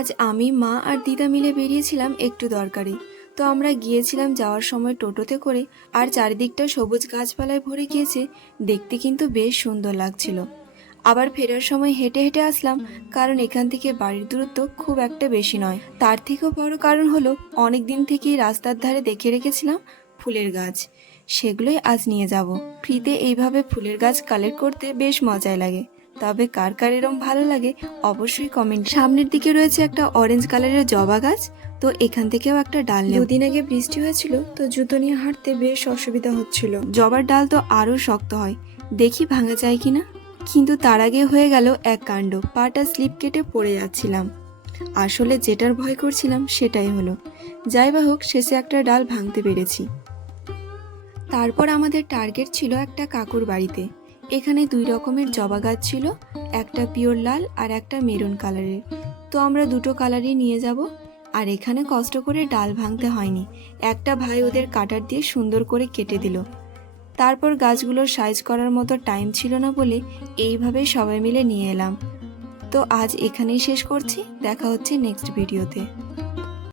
আজ আমি, মা আর দিদা মিলে বেরিয়েছিলাম একটু দরকারে। তো আমরা গিয়েছিলাম যাওয়ার সময় টোটোতে করে, আর চারিদিকটা সবুজ গাছপালায় ভরে গিয়েছে। দেখতে কিন্তু বেশ সুন্দর লাগছিল। আবার ফেরার সময় হেঁটে হেঁটে আসলাম, কারণ এখান থেকে বাড়ির দূরত্ব খুব একটা বেশি নয়। তার থেকেও বড় কারণ হলো অনেক দিন থেকেই রাস্তার ধারে দেখে রেখেছিলাম ফুলের গাছ, সেগুলোই আজ নিয়ে যাব। ফ্রিতে এইভাবে ফুলের গাছ কালেক্ট করতে বেশ মজাই লাগে। তবে কার কার এরম ভালো লাগে অবশ্যই কমেন্ট। সামনের দিকে রয়েছে একটা অরেঞ্জ কালারের জবা গাছ, তো এখান থেকেও একটা ডাল নেব। দুদিন আগে বৃষ্টি হয়েছিল, তো জুতো নিয়ে হাঁটতে বেশ অসুবিধা হচ্ছিল। জবার ডাল তো আরও শক্ত হয়, দেখি ভাঙা যায় কিনা। কিন্তু তার আগে হয়ে গেল এক কাণ্ড, পাটা স্লিপ কেটে পড়ে যাচ্ছিলাম। আসলে যেটার ভয় করছিলাম সেটাই হলো। যাই বা হোক, শেষে একটা ডাল ভাঙতে পেরেছি। তারপর আমাদের টার্গেট ছিল একটা কাকুর বাড়িতে। এখানে দুই রকমের জবা গাছ ছিল, একটা পিওর লাল আর একটা মেরুন কালারের। তো আমরা দুটো কালারই নিয়ে যাব। আর এখানে কষ্ট করে ডাল ভাঙতে হয়নি, একটা ভাই ওদের কাটার দিয়ে সুন্দর করে কেটে দিল। তারপর গাছগুলোর সাইজ করার মতো টাইম ছিল না বলে এইভাবে সবাই মিলে নিয়ে এলাম। তো আজ এখানেই শেষ করছি, দেখা হচ্ছে নেক্সট ভিডিওতে।